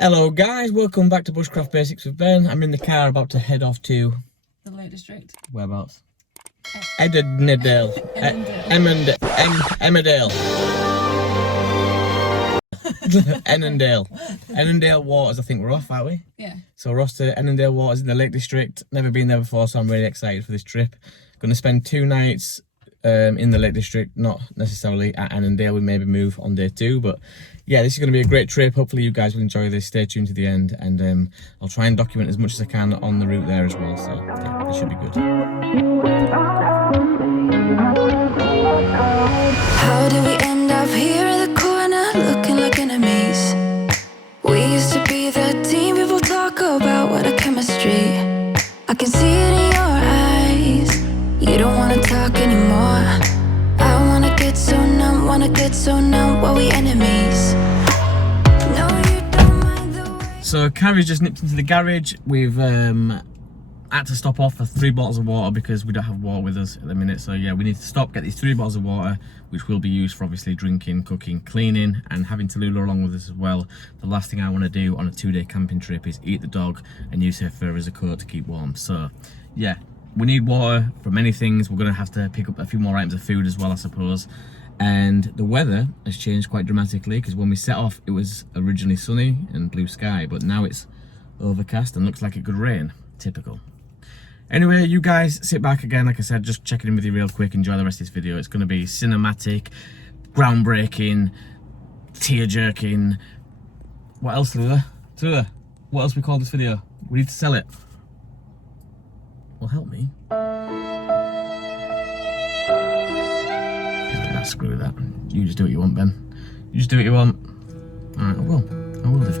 Hello guys, welcome back to Bushcraft Basics with Ben. I'm in the car about to head off to... the Lake District. Whereabouts? Ennerdale. Emmerdale. Ennerdale Waters, I think we're off, aren't we? Yeah. So we're off to Ennerdale Waters in the Lake District. Never been there before, so I'm really excited for this trip. Going to spend 2 nights in the Lake District, not necessarily at Ennerdale. We maybe move on day 2, but yeah, this is going to be a great trip. Hopefully you guys will enjoy this. Stay tuned to the end, and I'll try and document as much as I can on the route there as well. So yeah, this should be good. How did we end up here in the corner, looking like enemies? We used to be the team people talk about, what a chemistry. I can see it in your eyes. You don't wanna talk anymore. I wanna get so numb, while we enemies. No, you don't mind the way. So Carrie's just nipped into the garage. We've had to stop off for 3 bottles of water because we don't have water with us at the minute. So yeah, we need to stop, get these 3 bottles of water, which will be used for obviously drinking, cooking, cleaning, and having Tallulah along with us as well. The last thing I want to do on a 2-day camping trip is eat the dog and use her fur as a coat to keep warm. So yeah, we need water for many things. We're going to have to pick up a few more items of food as well, I suppose. And the weather has changed quite dramatically because when we set off it was originally sunny and blue sky, but now it's overcast and looks like it could rain. Typical. Anyway, you guys sit back again, like I said, just checking in with you real quick. Enjoy the rest of this video. It's going to be cinematic, groundbreaking, tear-jerking. What else, Tallulah? What else we call this video? We need to sell it. Well, help me. Nah, screw that. You just do what you want, Ben. You just do what you want. Alright, I will. I will do.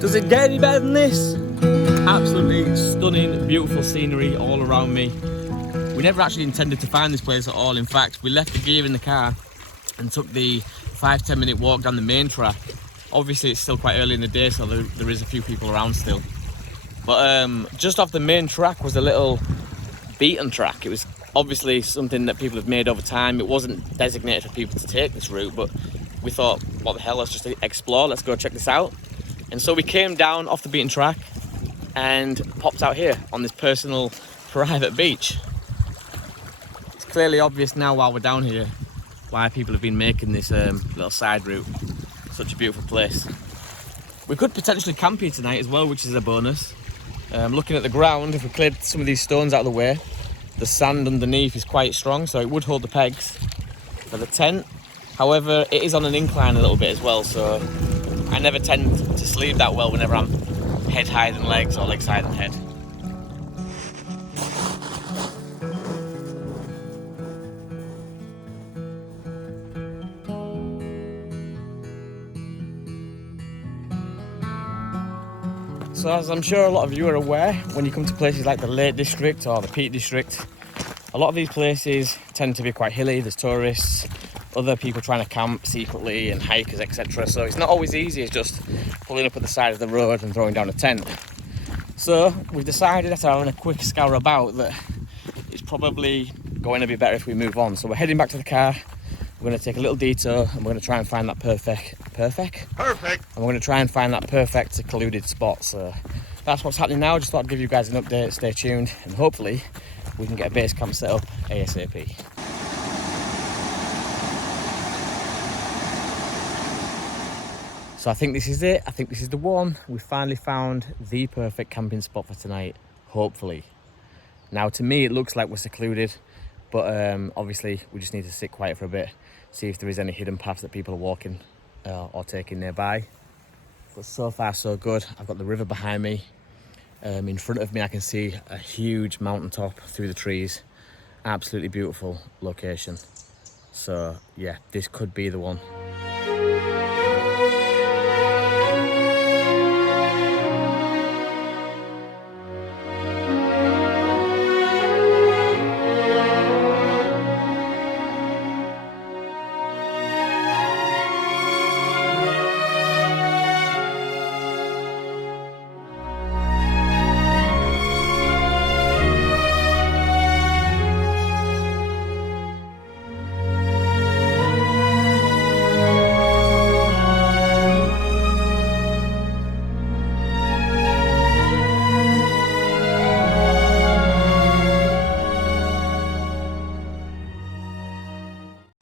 Does it get any better than this? Absolutely stunning, beautiful scenery all around me. We never actually intended to find this place at all. In fact, we left the gear in the car and took the 5-10 minute walk down the main track. Obviously it's still quite early in the day, so there is a few people around still. But just off the main track was a little beaten track. It was obviously something that people have made over time. It wasn't designated for people to take this route, but we thought, what the hell, let's just explore, let's go check this out. And so we came down off the beaten track and popped out here on this personal private beach. It's clearly obvious now while we're down here why people have been making this little side route. Such a beautiful place. We could potentially camp here tonight as well, which is a bonus. Looking at the ground, if we cleared some of these stones out of the way, the sand underneath is quite strong, so it would hold the pegs for the tent. However, it is on an incline a little bit as well, so I never tend to sleep that well whenever I'm head higher than legs or legs higher than head. So as I'm sure a lot of you are aware, when you come to places like the Lake District or the Peak District, a lot of these places tend to be quite hilly. There's tourists, other people trying to camp secretly, and hikers, etc. So it's not always easy as just pulling up at the side of the road and throwing down a tent. So we've decided after having a quick scour about that it's probably going to be better if we move on. So we're heading back to the car. We're going to take a little detour and we're going to try and find that perfect. And we're going to try and find that perfect secluded spot. So that's what's happening now. Just thought I'd give you guys an update. Stay tuned and hopefully we can get a base camp set up ASAP. So I think this is it. I think this is the one. We finally found the perfect camping spot for tonight, hopefully. Now to me it looks like we're secluded, but obviously we just need to sit quiet for a bit, see if there is any hidden paths that people are walking or taking nearby. But so far so good. I've got the river behind me. In front of me I can see a huge mountaintop through the trees. Absolutely beautiful location. So yeah, this could be the one.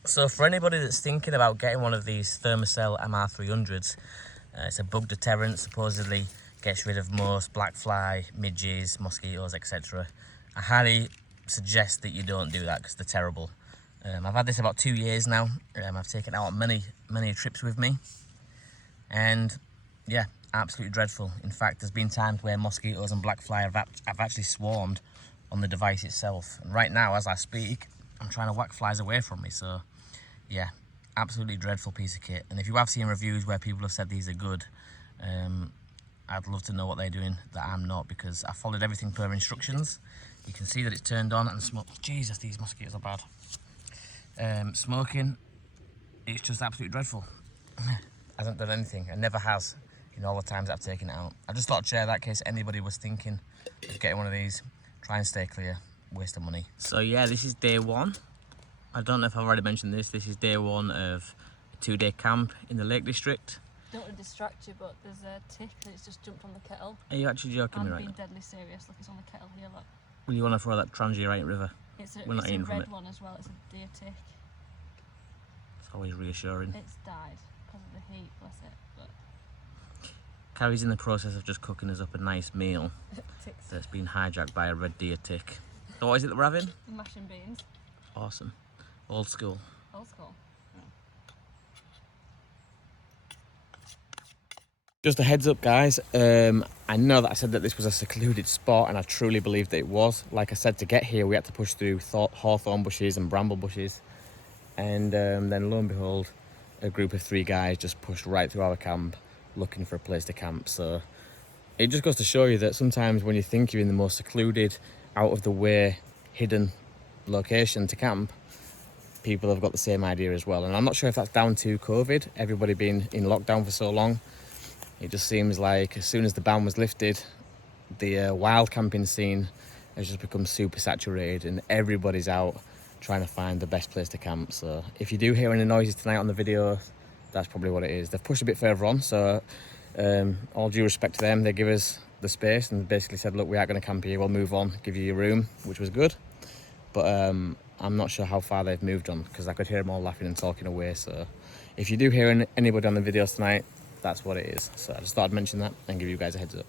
So for anybody that's thinking about getting one of these Thermacell MR300s, it's a bug deterrent, supposedly gets rid of most black fly, midges, mosquitoes, etc. I highly suggest that you don't do that because they're terrible. I've had this about 2 years now. I've taken it out on many trips with me, and yeah, absolutely dreadful. In fact, there's been times where mosquitoes and black fly have actually swarmed on the device itself. And right now, as I speak, I'm trying to whack flies away from me. So yeah, absolutely dreadful piece of kit. And if you have seen reviews where people have said these are good, I'd love to know what they're doing that I'm not, because I followed everything per instructions. You can see that it's turned on and smoke. Jesus, these mosquitoes are bad. Smoking, it's just absolutely dreadful. Hasn't done anything, and never has in all the times I've taken it out. I just thought I'd share that in case anybody was thinking of getting one of these. Try and stay clear, waste of money. So yeah, this is day one. I don't know if I've already mentioned this. This is day one of a 2-day camp in the Lake District. Don't want to distract you, but there's a tick and it's just jumped on the kettle. Are you actually joking me right now? I'm being deadly serious. Look, it's on the kettle here, look. Will you want to throw that Transierite River? It's a We're not eating from red it. one as well. It's a deer tick. It's always reassuring. It's died because of the heat, bless it. But Carrie's in the process of just cooking us up a nice meal that's been hijacked by a red deer tick. So what is it that we're having? Mashing beans. Awesome. Old school. Old school. Just a heads up, guys. I know that I said that this was a secluded spot, and I truly believe that it was. Like I said, to get here, we had to push through hawthorn bushes and bramble bushes. And then lo and behold, a group of 3 guys just pushed right through our camp looking for a place to camp. So it just goes to show you that sometimes when you think you're in the most secluded, out of the way, hidden location to camp, people have got the same idea as well. And I'm not sure if that's down to COVID, everybody being in lockdown for so long. It just seems like as soon as the ban was lifted, the wild camping scene has just become super saturated, and everybody's out trying to find the best place to camp. So if you do hear any noises tonight on the video, that's probably what it is. They've pushed a bit further on, so all due respect to them, they give us the space and basically said, look, we aren't going to camp here, we'll move on, give you your room, which was good. But I'm not sure how far they've moved on, because I could hear them all laughing and talking away. So if you do hear anybody on the videos tonight, that's what it is. So I just thought I'd mention that and give you guys a heads up.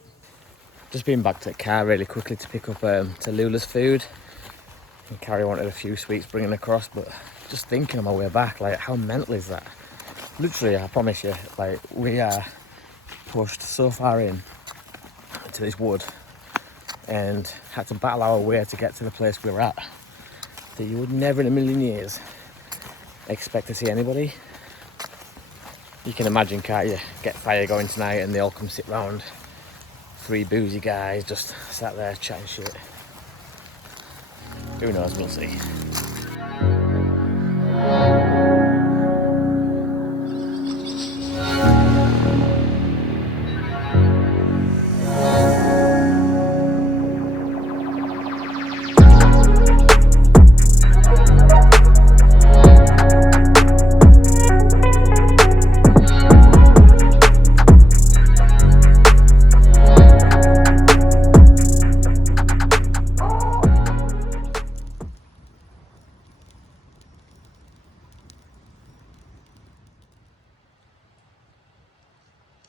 Just being back to the car really quickly to pick up Tallulah's food. And Carrie wanted a few sweets bringing across, but just thinking on my way back, like, how mental is that? Literally, I promise you, like, we are pushed so far in to this wood and had to battle our way to get to the place we were at, that you would never in a million years expect to see anybody. You can imagine, can't you? Get fire going tonight and they all come sit round. 3 boozy guys just sat there chatting shit. Who knows, we'll see.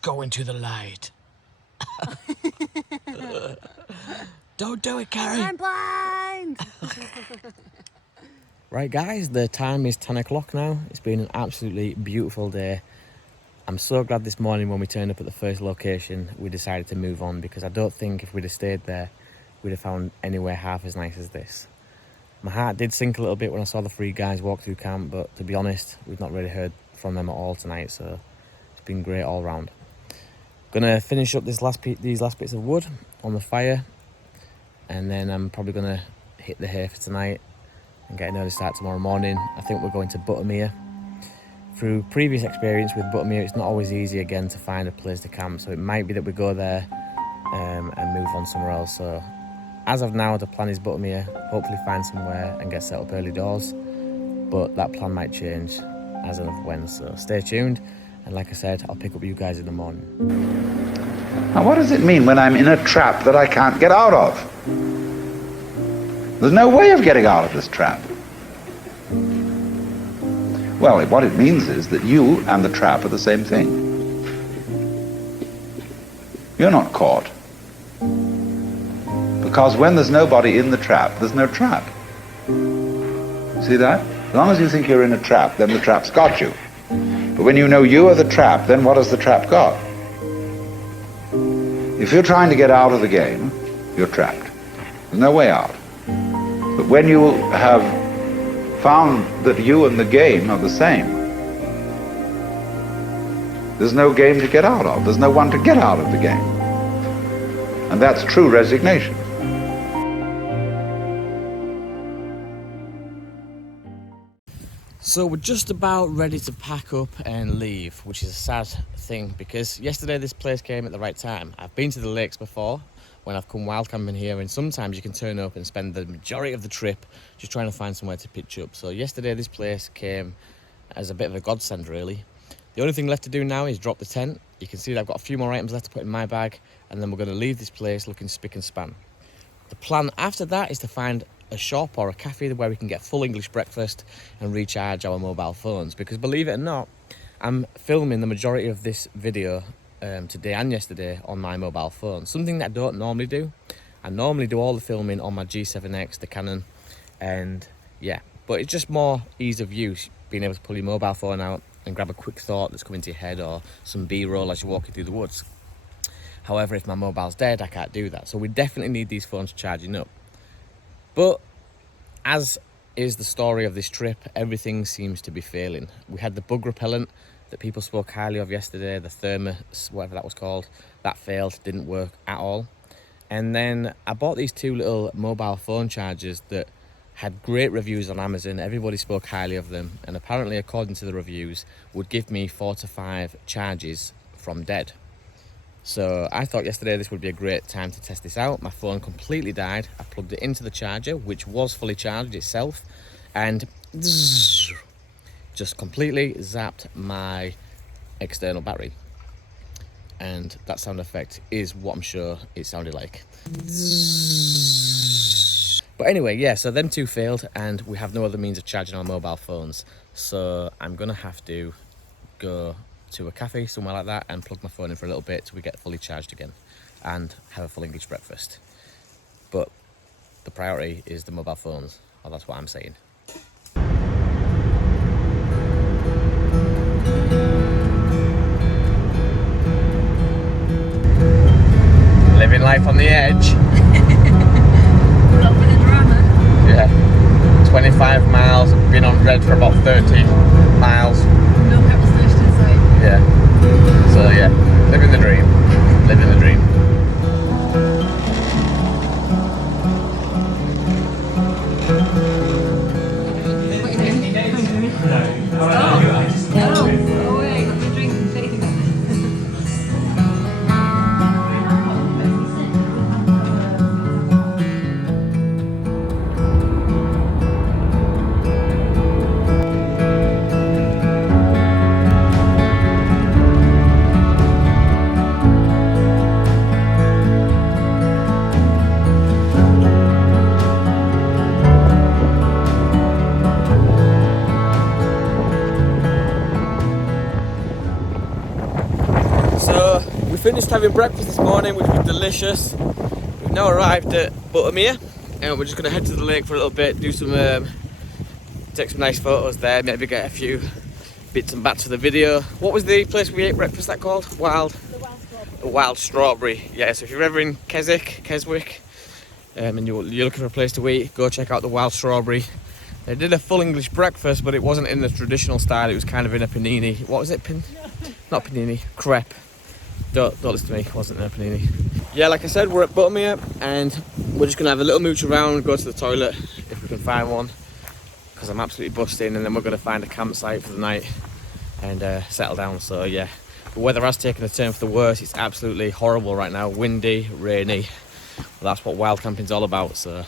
Go into the light. Don't do it, Carrie. I'm blind! Right, guys, the time is 10 o'clock now. It's been an absolutely beautiful day. I'm so glad this morning when we turned up at the first location, we decided to move on, because I don't think if we'd have stayed there, we'd have found anywhere half as nice as this. My heart did sink a little bit when I saw the 3 guys walk through camp, but to be honest, we've not really heard from them at all tonight, so it's been great all round. Gonna finish up these last bits of wood on the fire, and then I'm probably gonna hit the hay for tonight and get an early start tomorrow morning. I think we're going to Buttermere. Through previous experience with Buttermere, it's not always easy again to find a place to camp, so it might be that we go there and move on somewhere else. So as of now, the plan is Buttermere, hopefully find somewhere and get set up early doors, but that plan might change as of when, so stay tuned. And like I said, I'll pick up you guys in the morning. Now, what does it mean when I'm in a trap that I can't get out of? There's no way of getting out of this trap. Well, what it means is that you and the trap are the same thing. You're not caught. Because when there's nobody in the trap, there's no trap. See that? As long as you think you're in a trap, then the trap's got you. But when you know you are the trap, then what has the trap got? If you're trying to get out of the game, you're trapped. There's no way out. But when you have found that you and the game are the same, there's no game to get out of. There's no one to get out of the game. And that's true resignation. So we're just about ready to pack up and leave, which is a sad thing because yesterday this place came at the right time. I've been to the lakes before when I've come wild camping here, and sometimes you can turn up and spend the majority of the trip just trying to find somewhere to pitch up. So yesterday this place came as a bit of a godsend really. The only thing left to do now is drop the tent. You can see that I've got a few more items left to put in my bag, and then we're going to leave this place looking spick and span. The plan after that is to find a shop or a cafe where we can get full English breakfast and recharge our mobile phones, because believe it or not, I'm filming the majority of this video today and yesterday on my mobile phone, something that I don't normally do. I normally do all the filming on my G7X, the Canon, and yeah, but it's just more ease of use, being able to pull your mobile phone out and grab a quick thought that's coming to your head, or some B-roll as you're walking through the woods. However, if my mobile's dead, I can't do that, so we definitely need these phones charging up. But as is the story of this trip, everything seems to be failing. We had the bug repellent that people spoke highly of yesterday, the thermos, whatever that was called, that failed, didn't work at all. And then I bought these two little mobile phone chargers that had great reviews on Amazon. Everybody spoke highly of them, and apparently, according to the reviews, would give me 4 to 5 charges from dead. So I thought yesterday this would be a great time to test this out. My phone completely died. I plugged it into the charger, which was fully charged itself, and just completely zapped my external battery. And that sound effect is what I'm sure it sounded like. But anyway, yeah, so them two failed, and we have no other means of charging our mobile phones. So I'm gonna have to go to a cafe, somewhere like that, and plug my phone in for a little bit till we get fully charged again and have a full English breakfast. But the priority is the mobile phones, or that's what I'm saying. Living life on the edge. Put up with the drama. Yeah. 25 miles, been on red for about 30 miles. No petrol station in sight. Yeah. So yeah, living the dream. Living the dream. Oh wait, let me drink and take. So we finished having breakfast this morning, which was delicious. We've now arrived at Buttermere, and we're just going to head to the lake for a little bit, do some, take some nice photos there, maybe get a few bits and bats for the video. What was the place we ate breakfast that called? The Wild Strawberry. Yeah, so if you're ever in Keswick, and you're looking for a place to eat, go check out the Wild Strawberry. They did a full English breakfast, but it wasn't in the traditional style. It was kind of in a panini. What was it? Not panini, crepe. Don't listen to me, it wasn't in a panini. Yeah, like I said, we're at Buttermere, and we're just gonna have a little mooch around, go to the toilet if we can find one, because I'm absolutely busting, and then we're gonna find a campsite for the night and settle down. So yeah, the weather has taken a turn for the worse. It's absolutely horrible right now, windy, rainy. Well, that's what wild camping's all about, so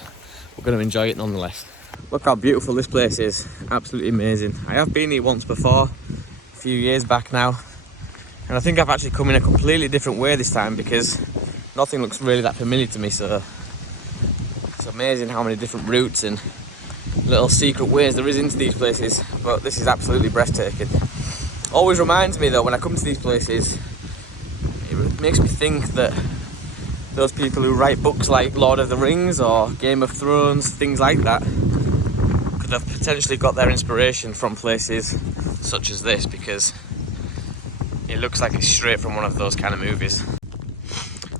we're gonna enjoy it nonetheless. Look how beautiful this place is, absolutely amazing. I have been here once before, a few years back now, and I think I've actually come in a completely different way this time, because nothing looks really that familiar to me. So it's amazing how many different routes and little secret ways there is into these places, but this is absolutely breathtaking. Always reminds me though, when I come to these places, it makes me think that those people who write books like Lord of the Rings or Game of Thrones, things like that, could have potentially got their inspiration from places such as this, because it looks like it's straight from one of those kind of movies.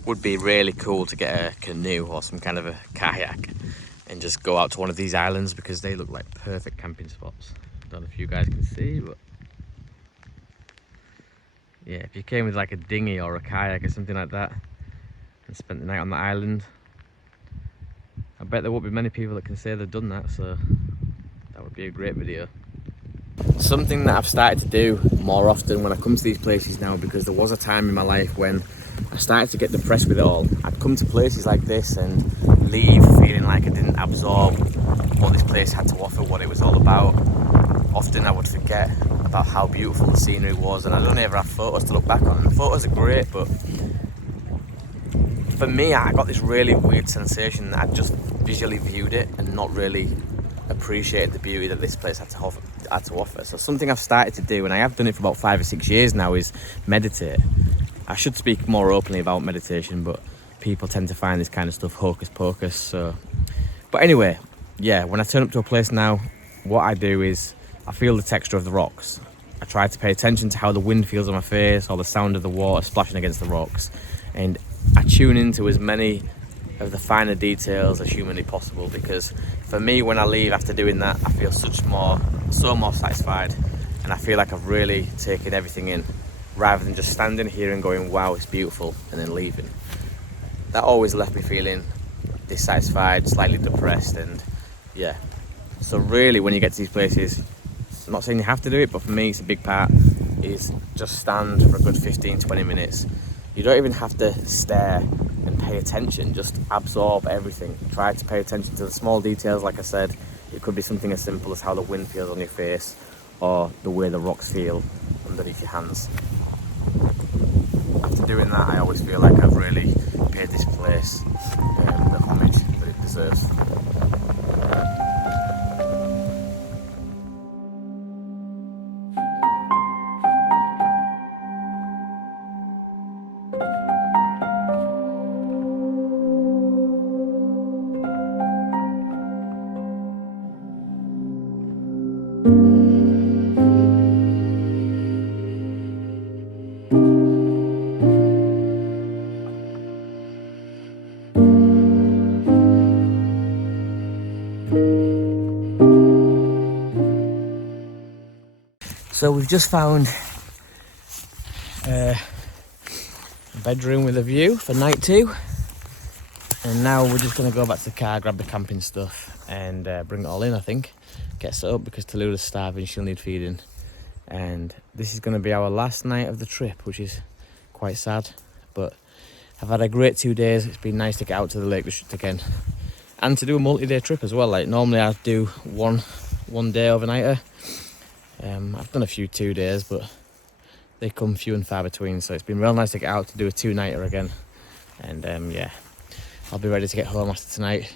Would be really cool to get a canoe or some kind of a kayak and just go out to one of these islands, because they look like perfect camping spots. Don't know if you guys can see, but yeah, if you came with like a dinghy or a kayak or something like that and spent the night on the island, I bet there won't be many people that can say they've done that, so that would be a great video. Something that I've started to do more often when I come to these places now, because there was a time in my life when I started to get depressed with it all. I'd come to places like this and leave feeling like I didn't absorb what this place had to offer, what it was all about. Often I would forget about how beautiful the scenery was, and I'd only ever have photos to look back on. And photos are great, but for me, I got this really weird sensation that I just visually viewed it and not really appreciated the beauty that this place had to offer. So something I've started to do, and I have done it for about 5 or 6 years now, is meditate. I should speak more openly about meditation, but people tend to find this kind of stuff hocus pocus. So, but anyway, yeah, when I turn up to a place now, what I do is I feel the texture of the rocks. I try to pay attention to how the wind feels on my face, or the sound of the water splashing against the rocks, and I tune into as many of the finer details as humanly possible, because for me, when I leave after doing that, I feel so more satisfied, and I feel like I've really taken everything in, rather than just standing here and going, wow, it's beautiful, and then leaving. That always left me feeling dissatisfied, slightly depressed, and yeah. So really, when you get to these places, I'm not saying you have to do it, but for me, it's a big part, is just stand for a good 15-20 minutes. You don't even have to stare and pay attention, just absorb everything. Try to pay attention to the small details, like I said. It could be something as simple as how the wind feels on your face, or the way the rocks feel underneath your hands. After doing that, I always feel like I've really paid this place the homage that it deserves. So we've just found a bedroom with a view for night 2, and now we're just going to go back to the car, grab the camping stuff and bring it all in, I think. Get set up, because Tallulah's starving, she'll need feeding. And this is going to be our last night of the trip, which is quite sad, but I've had a great 2 days. It's been nice to get out to the Lake District again, and to do a multi-day trip as well. Like normally I'd do one day overnighter. I've done a few 2 days, but they come few and far between, so it's been real nice to get out to do a 2-nighter again. And yeah, I'll be ready to get home after tonight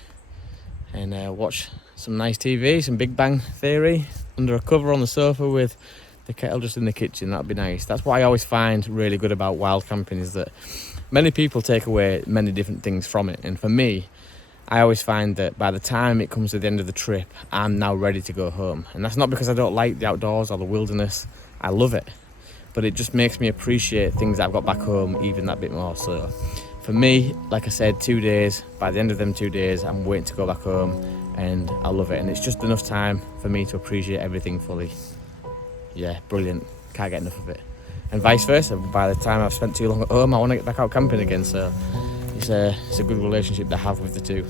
and watch some nice TV, some Big Bang Theory under a cover on the sofa with the kettle just in the kitchen. That'd be nice. That's what I always find really good about wild camping, is that many people take away many different things from it, and for me, I always find that by the time it comes to the end of the trip, I'm now ready to go home. And that's not because I don't like the outdoors or the wilderness. I love it. But it just makes me appreciate things that I've got back home even that bit more. So for me, like I said, 2 days. By the end of them 2 days, I'm waiting to go back home, and I love it. And it's just enough time for me to appreciate everything fully. Yeah, brilliant. Can't get enough of it. And vice versa. By the time I've spent too long at home, I want to get back out camping again. So it's a good relationship to have with the two.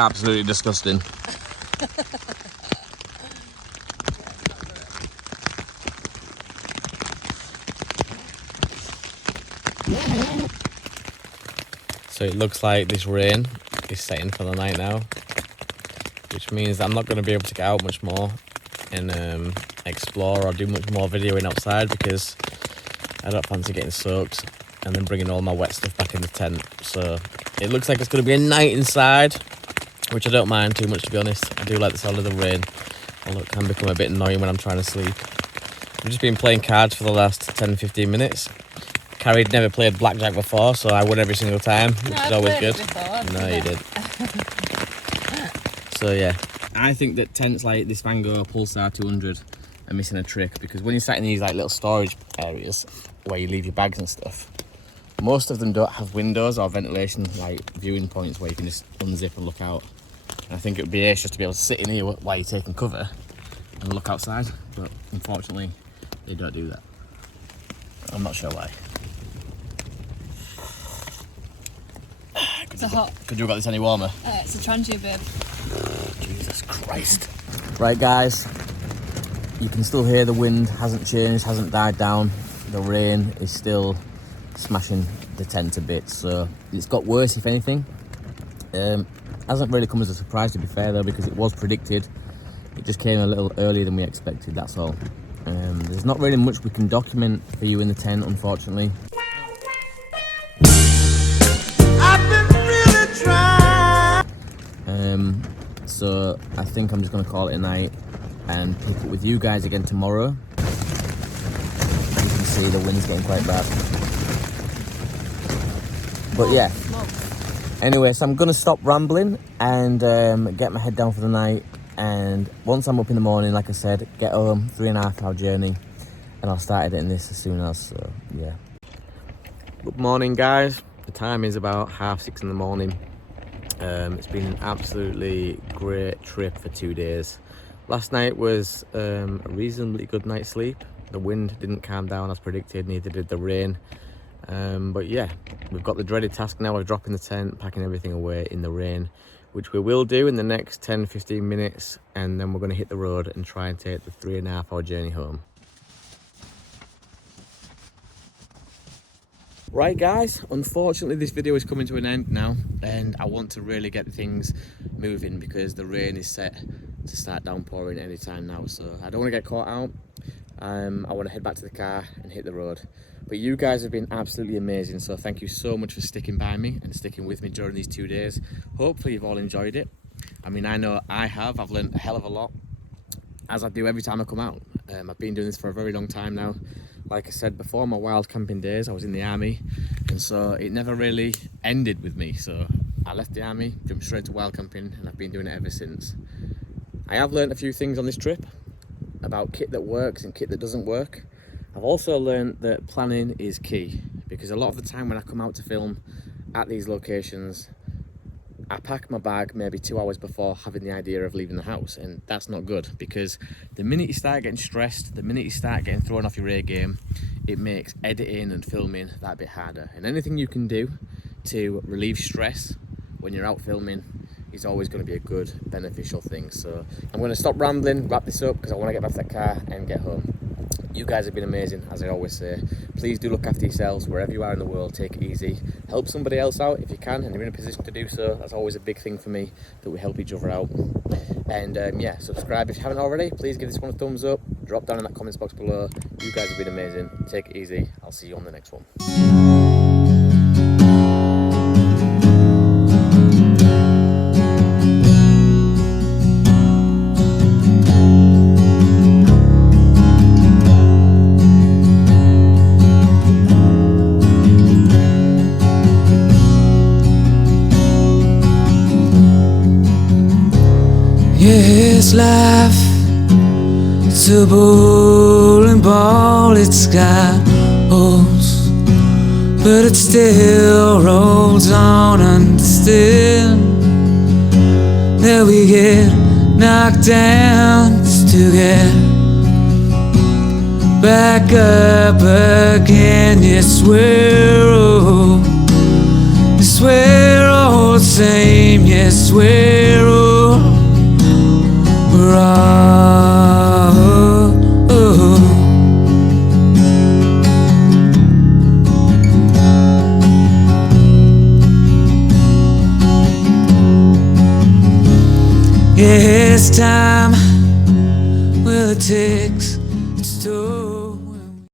Absolutely disgusting. So it looks like this rain is setting for the night now, which means I'm not going to be able to get out much more and explore or do much more videoing outside, because I don't fancy getting soaked and then bringing all my wet stuff back in the tent. So it looks like it's going to be a night inside, which I don't mind too much, to be honest. I do like the sound of the rain, although it can become a bit annoying when I'm trying to sleep. I've just been playing cards for the last 10-15 minutes. Carrie'd never played blackjack before, so I won every single time, which is always good. No, you did. So yeah, I think that tents like this Van Gogh Pulsar 200 are missing a trick, because when you're sat in these like little storage areas where you leave your bags and stuff, most of them don't have windows or ventilation like viewing points where you can just unzip and look out. And I think it would be ace just to be able to sit in here while you're taking cover and look outside, but unfortunately they don't do that. I'm not sure why. It's a hot. Could you have got this any warmer? It's a Trangia, babe. Jesus Christ. Right guys, you can still hear the wind hasn't changed, hasn't died down. The rain is still smashing the tent a bit, so it's got worse if anything. Hasn't really come as a surprise, to be fair though, because it was predicted. It just came a little earlier than we expected, that's all. There's not really much we can document for you in the tent, unfortunately. So I think I'm just going to call it a night and pick up with you guys again tomorrow. You can see the wind's getting quite bad. But yeah, anyway, so I'm going to stop rambling and get my head down for the night. And once I'm up in the morning, like I said, get home, 3.5 hour journey, and I'll start editing this as soon as, so yeah. Good morning guys, the time is about 6:30 in the morning. It's been an absolutely great trip for 2 days. Last night was a reasonably good night's sleep. The wind didn't calm down as predicted, neither did the rain. But yeah, we've got the dreaded task now of dropping the tent, packing everything away in the rain, which we will do in the next 10-15 minutes, and then we're going to hit the road and try and take the 3.5 hour journey home. Right guys, unfortunately this video is coming to an end now, and I want to really get things moving because the rain is set to start downpouring any time now, so I don't want to get caught out. I want to head back to the car and hit the road. But you guys have been absolutely amazing, so thank you so much for sticking by me and sticking with me during these 2 days. Hopefully you've all enjoyed it. I mean, I know I have. I've learned a hell of a lot, as I do every time I come out. I've been doing this for a very long time now. Like I said before, my wild camping days, I was in the army, and so it never really ended with me. So I left the army, jumped straight to wild camping, and I've been doing it ever since. I have learned a few things on this trip about kit that works and kit that doesn't work. I've also learned that planning is key, because a lot of the time when I come out to film at these locations, I pack my bag maybe 2 hours before having the idea of leaving the house, and that's not good, because the minute you start getting stressed, the minute you start getting thrown off your A game, it makes editing and filming that bit harder. And anything you can do to relieve stress when you're out filming is always going to be a good, beneficial thing. So I'm going to stop rambling, wrap this up, because I want to get back to that car and get home. You guys have been amazing, as I always say. Please do look after yourselves wherever you are in the world. Take it easy. Help somebody else out if you can, and you're in a position to do so. That's always a big thing for me, that we help each other out. And yeah, subscribe if you haven't already. Please give this one a thumbs up. Drop down in that comments box below. You guys have been amazing. Take it easy. I'll see you on the next one. Yes, life, it's a bowling ball, it's got holes, but it still rolls on. Understand that we get knocked down just to get back up again. Yes, we're all the same. Yes, we're Yeah, it's time. Well, it takes